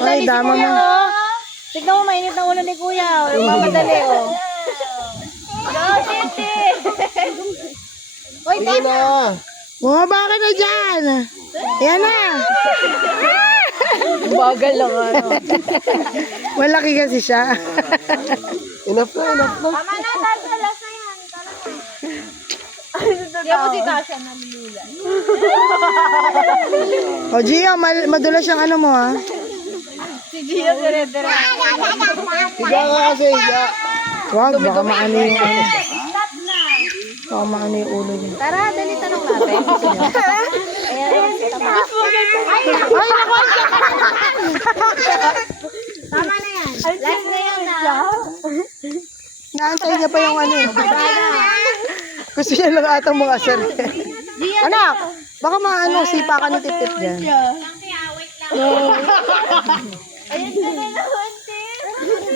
Mamadali si dama kuya, mo. oh. Tignan mo, mainit ang ulo ni kuya. Oh. Mamadali, oh. Go, Cindy! Uy, Sige na. Bumaba ka na dyan. Yan na. bagal lang, ano. Malaki kasi siya. Enough na, enough na. Tama na, Tasha. Last na yan. Hindi ako si Tasha nalulula. O, Gio, madulas yung ano mo, ha? Si Gio, dire-dire. Higa ka kasi, higa. Wag, baka maano yung ano. Baka maano yung ulo niya. Tara, dali tanong natin. Ayan, tama. Ay, naku! Tama na yan. Last na yan, ah. Naantay niya pa yung ano. Gusto niya lang atang mga asar. Anak, baka maano, sipa ka ni Titip dyan. Ayun ka na naman.